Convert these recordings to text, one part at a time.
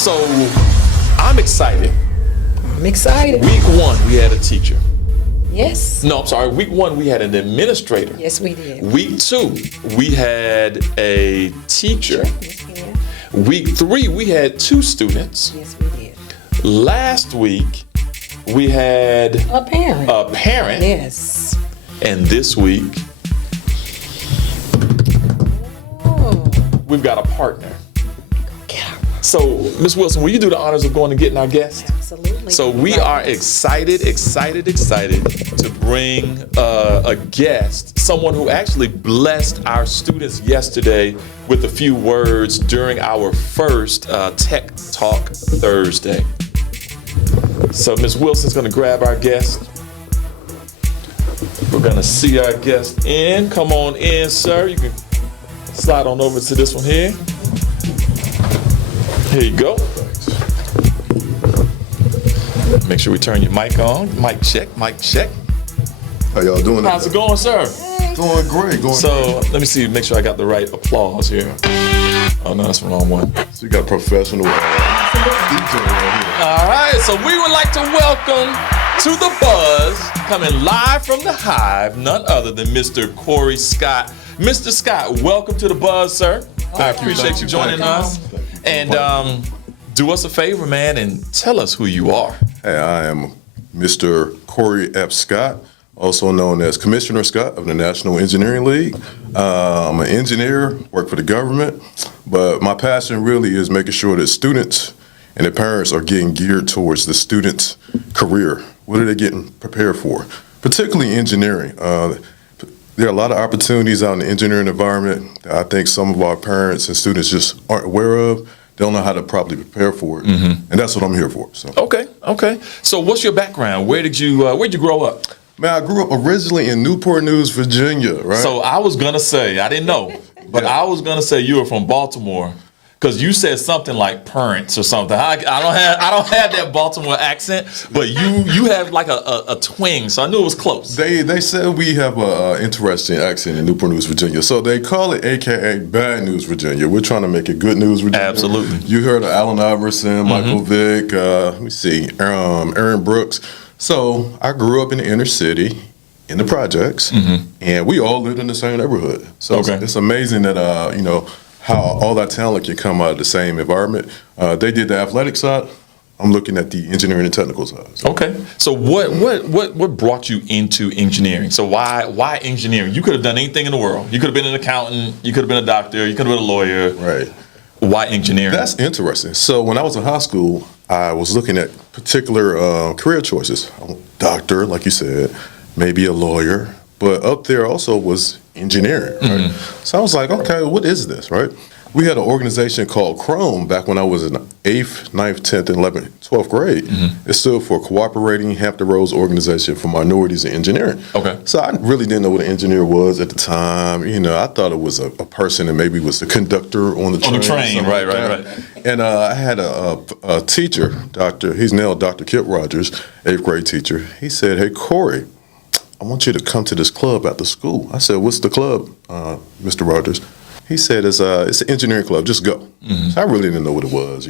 So I'm excited. I'm excited. Week 1, we had a teacher. Yes. No, I'm sorry. Week 1, we had an administrator. Yes, we did. Week 2, we had a teacher. Yes, we did. Week 3, we had 2 students. Yes, we did. Last week, we had A parent. a parent. Yes. And this week, we've got a partner. Get out. So, Ms. Wilson, will you do the honors of going and getting our guest? Absolutely. So we are excited to bring a guest, someone who actually blessed our students yesterday with a few words during our first Tech Talk Thursday. So Ms. Wilson's gonna grab our guest. We're gonna see our guest in. Come on in, sir. You can slide on over to this one here. Here you go. Make sure we turn your mic on. Mic check, mic check. How y'all doing? How's it going, sir? Going great. So let me see, make sure I got the right applause here. Oh no, that's the wrong one. So you got a professional DJ right here. All right, so we would like to welcome to the Buzz, coming live from the Hive, none other than Mr. Corey Scott. Mr. Scott, welcome to the Buzz, sir. I appreciate you joining us. And do us a favor, man, and tell us who you are. Hey, I am Mr. Corey F. Scott, also known as Commissioner Scott of the National Engineering League. I'm an engineer, work for the government, but my passion really is making sure that students and their parents are getting geared towards the student's career. What are they getting prepared for? Particularly engineering. There are a lot of opportunities out in the engineering environment that I think some of our parents and students just aren't aware of. They don't know how to properly prepare for it, and that's what I'm here for. So. Okay. So what's your background? Where'd you grow up? Man, I grew up originally in Newport News, Virginia, right? So I was gonna say, I didn't know, but I was gonna say you were from Baltimore, because you said something like parents or something. I don't have that Baltimore accent, but you have like a twang, so I knew it was close. They said we have an interesting accent in Newport News, Virginia. So they call it AKA Bad News, Virginia. We're trying to make it Good News, Virginia. Absolutely. You heard of Allen Iverson, Michael Vick, let me see, Aaron Brooks. So I grew up in the inner city, in the projects, and we all lived in the same neighborhood. So it's amazing that how all that talent can come out of the same environment. They did the athletic side. I'm looking at the engineering and technical side. Okay. So what brought you into engineering? So why engineering? You could have done anything in the world. You could have been an accountant. You could have been a doctor. You could have been a lawyer. Right. Why engineering? That's interesting. So when I was in high school, I was looking at particular career choices. Doctor, like you said, maybe a lawyer, but up there also was engineering, right? So I was like, okay, what is this, right? We had an organization called Chrome back when I was in 8th, 9th, 10th, and 11th, 12th grade. It stood for Cooperating Hampton Roads Organization for Minorities in Engineering. Okay. So I really didn't know what an engineer was at the time. I thought it was a person that maybe was the conductor on the train. On the train, right. And I had a teacher, he's now Dr. Kip Rogers, 8th grade teacher. He said, hey, Corey, I want you to come to this club after school. I said, what's the club, Mr. Rogers? He said, it's an engineering club, just go. So I really didn't know what it was,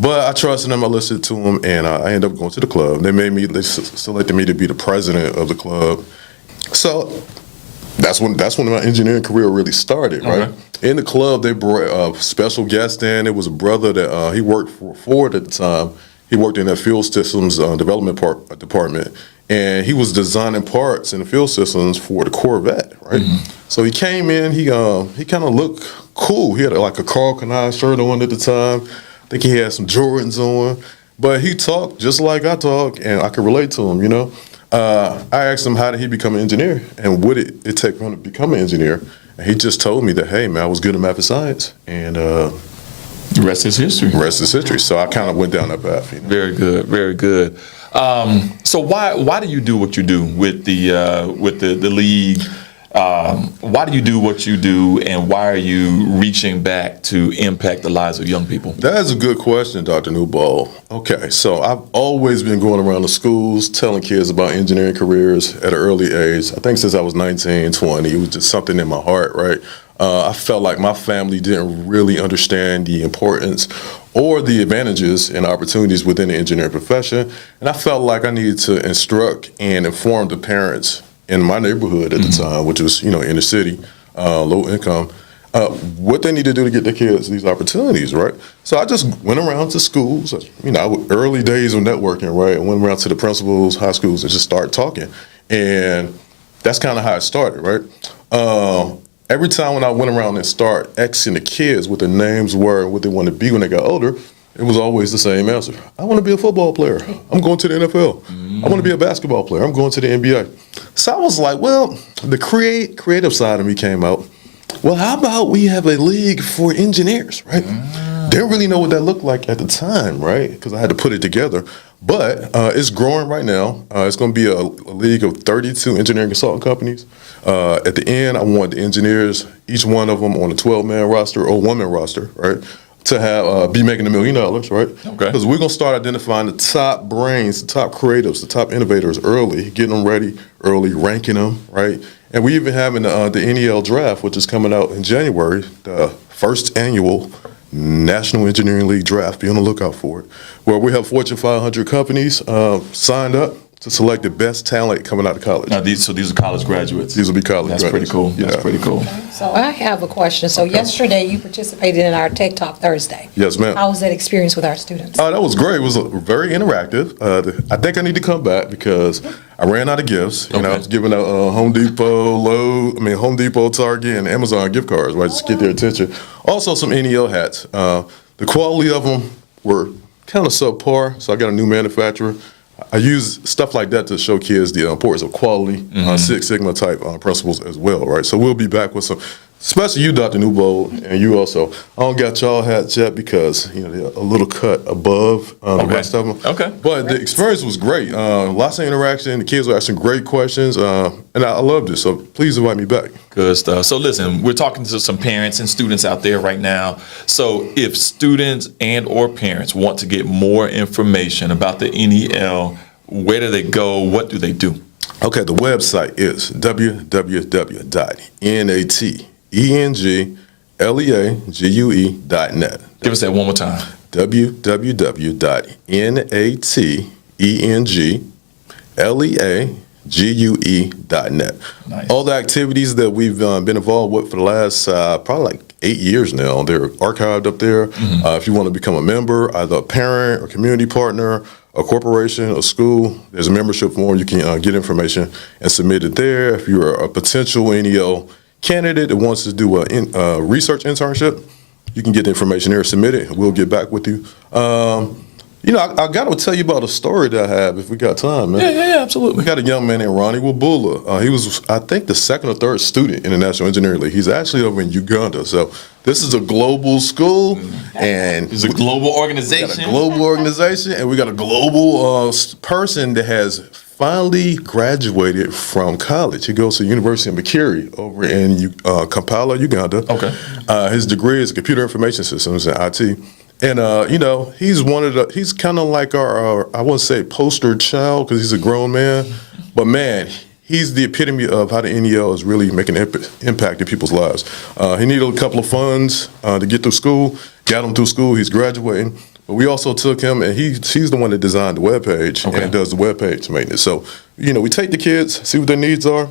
But I trusted him, I listened to him, and I ended up going to the club. They selected me to be the president of the club. So that's when my engineering career really started, right? Okay. In the club, they brought a special guest in. It was a brother that he worked for Ford at the time. He worked in that fuel systems development department. And he was designing parts in the fuel systems for the Corvette, right? So he came in, he kind of looked cool. He had like a Carl Kanai shirt on at the time. I think he had some Jordans on. But he talked just like I talk, and I could relate to him, I asked him how did he become an engineer, and what did it take for him to become an engineer? And he just told me that, hey, man, I was good at math and science. And the rest is history. So I kind of went down that path. Very good. So why do you do what you do with the league? Why do you do what you do, and why are you reaching back to impact the lives of young people? That is a good question, Dr. Newball. Okay, so I've always been going around the schools telling kids about engineering careers at an early age. I think since I was 19, 20, it was just something in my heart, right? I felt like my family didn't really understand the importance or the advantages and opportunities within the engineering profession. And I felt like I needed to instruct and inform the parents in my neighborhood at the time, which was, inner city, low income, what they need to do to get their kids these opportunities, right? So I just went around to schools, early days of networking, right? I went around to the principals, high schools, and just started talking. And that's kind of how it started, right? Every time when I went around and started asking the kids what their names were and what they wanted to be when they got older, it was always the same answer. I want to be a football player. I'm going to the NFL. I want to be a basketball player. I'm going to the NBA. So I was like, well, the creative side of me came out. Well, how about we have a league for engineers, right? Didn't really know what that looked like at the time, right? Because I had to put it together. But it's growing right now. It's going to be a league of 32 engineering consultant companies. At the end, I want the engineers, each one of them on a 12-man roster or one-man roster, right, to have be making $1 million, right? Okay. Because we're going to start identifying the top brains, the top creatives, the top innovators early, getting them ready early, ranking them, right? And we even having the NEL draft, which is coming out in January, the first annual National Engineering League draft. Be on the lookout for it, where we have Fortune 500 companies signed up to select the best talent coming out of college. Now, these are college graduates. These will be college That's graduates. pretty cool. Yeah. That's pretty cool. So I have a question. So yesterday you participated in our Tech Talk Thursday. Yes, ma'am. How was that experience with our students? That was great. It was very interactive. I think I need to come back because I ran out of gifts. I was giving out Home Depot, Target, and Amazon gift cards, right, just to get their attention. Also, some NEL hats. The quality of them were kind of subpar, so I got a new manufacturer. I use stuff like that to show kids the importance of quality, Six Sigma type principles as well, right? So we'll be back with some, especially you, Dr. Newbold, and you also. I don't got y'all hats yet because they're a little cut above the rest of them. Okay. But the experience was great. Lots of interaction. The kids were asking great questions, and I loved it. So please invite me back. Good stuff. So listen, we're talking to some parents and students out there right now. So if students and or parents want to get more information about the NEL, where do they go? What do they do? Okay, the website is www.netengleague.net. Give us that one more time. www.netengleague.net. Nice. All the activities that we've been involved with for the last probably like 8 years now, they're archived up there. If you want to become a member, either a parent or community partner, a corporation, a school, there's a membership form. You can get information and submit it there. If you're a potential NEL candidate that wants to do a research internship, you can get the information there, submit it, and we'll get back with you. I got to tell you about a story that I have if we got time, man. Yeah, absolutely. We got a young man named Ronnie Wabula. He was, I think, the second or third student in the National Engineering League. He's actually over in Uganda. So this is a global school, and It's a global we got organization. a global organization, and we got a global person that has finally graduated from college. He goes to the University of Makere over in Kampala, Uganda. Okay. His degree is computer information systems and IT. And, he's kind of like our, I wouldn't say poster child because he's a grown man, but man, he's the epitome of how the NEL is really making an impact in people's lives. He needed a couple of funds to get through school, got him through school, he's graduating. But we also took him, and he's the one that designed the webpage and does the webpage maintenance. So, we take the kids, see what their needs are,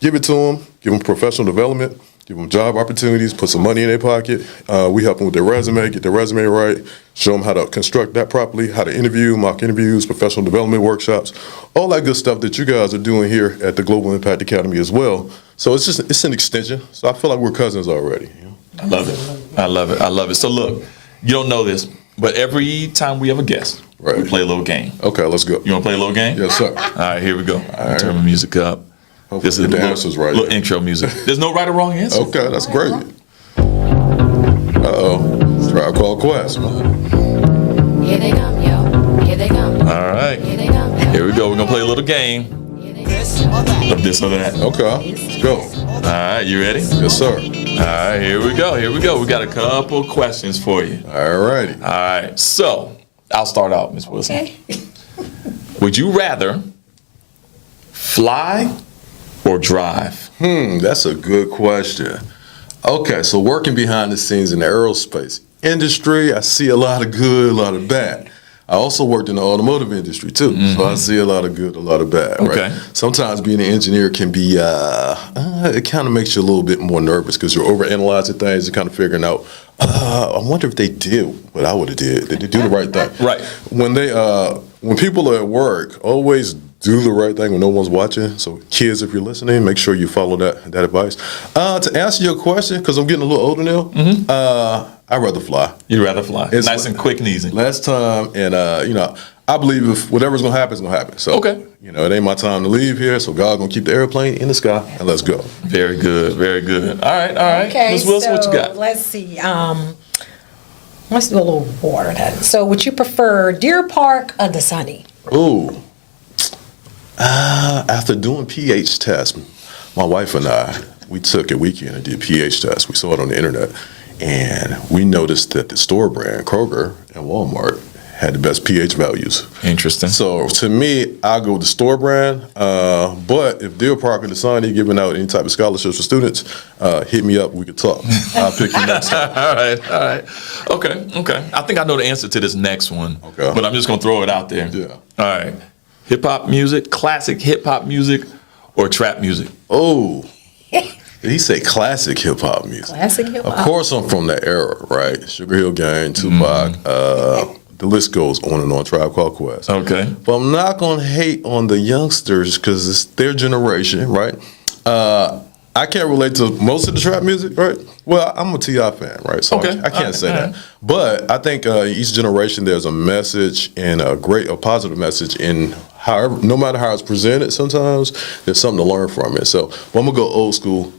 give it to them, give them professional development, give them job opportunities, put some money in their pocket. We help them with their resume, get their resume right, show them how to construct that properly, how to interview, mock interviews, professional development workshops, all that good stuff that you guys are doing here at the Global Impact Academy as well. So it's an extension. So I feel like we're cousins already. I love it. I love it. I love it. So look, you don't know this, but every time we have a guest, we play a little game. Okay, let's go. You want to play a little game? Yes, sir. All right, here we go. Turn my music up. Hopefully This is the a answer's right. little intro music. There's no right or wrong answer. Okay, that's great. Tribe Called Quest. Here they come, yo. Here they come. All right. Here they come. Here we go. We're going to play a little game of this or that. Okay, let's go. All right, you ready? Yes, sir. All right, here we go. Here we go. We got a couple questions for you. All righty. All right, so I'll start out, Ms. Wilson. Okay. Would you rather fly or drive? That's a good question. Okay, so working behind the scenes in the aerospace industry, I see a lot of good, a lot of bad. I also worked in the automotive industry too, so I see a lot of good, a lot of bad. Okay. Right? Sometimes being an engineer can be, it kind of makes you a little bit more nervous because you're overanalyzing things and kind of figuring out, I wonder if they did what I would have did. Did they do the right thing? Right. When people are at work, always do the right thing when no one's watching. So kids, if you're listening, make sure you follow that advice. To answer your question, because I'm getting a little older now, I'd rather fly. You'd rather fly. It's nice and quick and easy. Last time, and I believe if whatever's gonna happen, it's gonna happen. So Okay. it ain't my time to leave here. So God gonna keep the airplane in the sky, and let's go. Very good, very good. All right, all right. Okay, Ms. Wilson, so what you got? let's see. Let's do a little more. So would you prefer Deer Park or the Sunny? Ooh. After doing pH tests, my wife and I, we took a weekend and did pH tests. We saw it on the internet, and we noticed that the store brand, Kroger and Walmart, had the best pH values. Interesting. So to me, I go with the store brand. But if Deer Park or the Sunny giving out any type of scholarships for students, hit me up. We could talk. I'll pick you next time. All right. Okay. I think I know the answer to this next one. Okay. But I'm just gonna throw it out there. Yeah. All right. Hip hop music, classic hip hop music, or trap music? Oh. He said classic hip hop music. Classic hip hop. Of course, I'm from that era, right? Sugar Hill Gang, Tupac. The list goes on and on. Tribe Called Quest. Okay. But I'm not gonna hate on the youngsters because it's their generation, right? I can't relate to most of the trap music, right? Well, I'm a T.I. fan, right? So Okay. I can't say All that. right. But I think each generation there's a message and a positive message in however, no matter how it's presented. Sometimes there's something to learn from it. So I'm gonna go old school,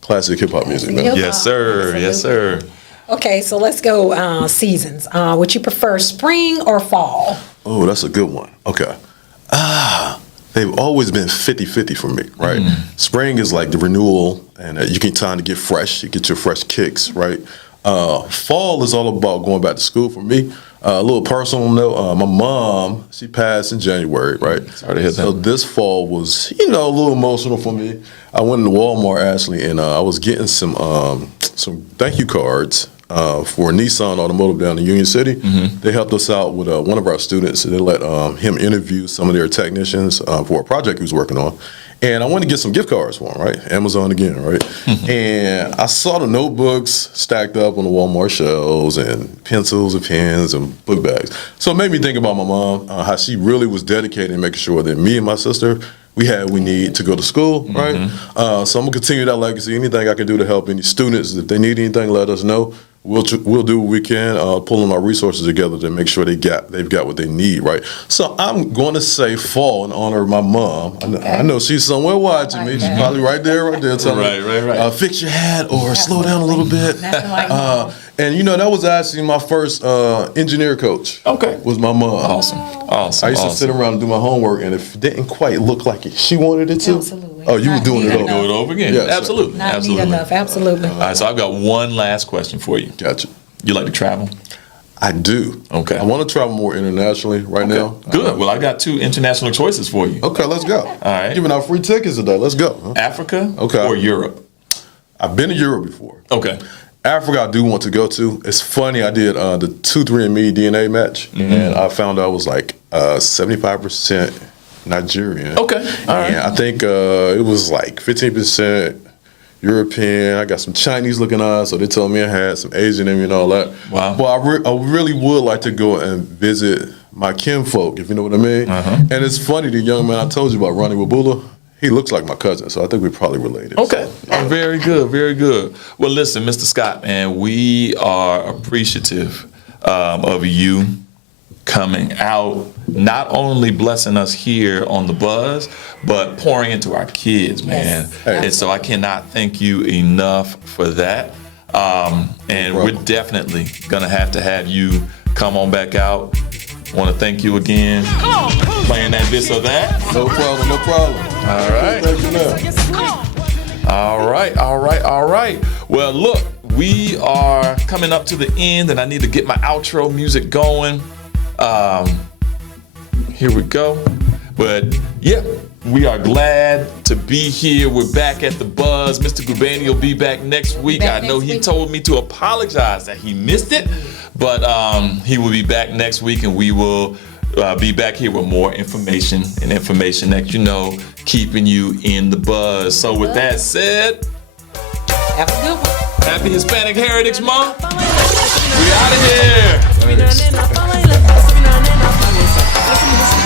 classic hip hop music, man. Hip-hop. Yes, sir. Yes, sir. Okay, so let's go seasons. Would you prefer spring or fall? Oh, that's a good one. Okay. They've always been 50-50 for me, right? Spring is like the renewal, and you get time to get fresh. You get your fresh kicks, right? Fall is all about going back to school for me. A little personal note, my mom, she passed in January, right? Sorry to hear that. So this fall was, a little emotional for me. I went into Walmart, actually, and I was getting some thank you cards for Nissan Automotive down in Union City. They helped us out with one of our students. They let him interview some of their technicians for a project he was working on. And I wanted to get some gift cards for him, right? Amazon again, right? And I saw the notebooks stacked up on the Walmart shelves and pencils and pens and book bags. So it made me think about my mom, how she really was dedicated in making sure that me and my sister, we had what we need to go to school, right? So I'm gonna continue that legacy. Anything I can do to help any students, if they need anything, let us know. We'll do what we can, pulling our resources together to make sure they've got what they need, right? So I'm going to say fall in honor of my mom. I know she's somewhere watching me. She's probably right there telling me, Right. fix your hat or slow down a little bit. Nothing like mom. And that was actually my first engineer coach. Okay. Was my mom. Awesome. I used to sit around and do my homework, and if it didn't quite look like she wanted it to, Absolutely. oh, you were Not doing it neat over. Do it over again. Yes, sir. Absolutely. Not Absolutely. neat enough, absolutely. All right, so I've got one last question for you. Gotcha. You like to travel? I do. Okay. I want to travel more internationally right now. Good. Well, I got two international choices for you. Okay, let's go. All right. Giving out free tickets today. Let's go. Huh? Africa Okay. or Europe? I've been to Europe before. Okay. Africa, I do want to go to. It's funny, I did the 23andMe DNA match, and I found out I was like 75% Nigerian. Okay. All right. And I think it was like 15% European. I got some Chinese looking eyes, so they told me I had some Asian in me and all that. Wow. But I really would like to go and visit my kinfolk, if you know what I mean. And it's funny, the young man I told you about, Ronnie Wabula, he looks like my cousin, so I think we're probably related. Okay. Very good. Very good. Well, listen, Mr. Scott, man, we are appreciative of you coming out, not only blessing us here on the Buzz, but pouring into our kids, man. Yes. And so I cannot thank you enough for that. And we're definitely gonna have to have you come on back out. Want to thank you again, playing that this or that. No problem, no problem. All right. Thank you, man. All right. Well, look, we are coming up to the end, and I need to get my outro music going. Here we go. But yeah, We are glad to be here. We're back at the Buzz. Mr. Gubani will be back next week. I know he told me to apologize that he missed it, but he will be back next week, and we will be back here with more information that you know, keeping you in the buzz. So with that said, Have a good one. happy Hispanic Heritage Month. We out of here. Subina nena pa baila, subina nena pa mesa.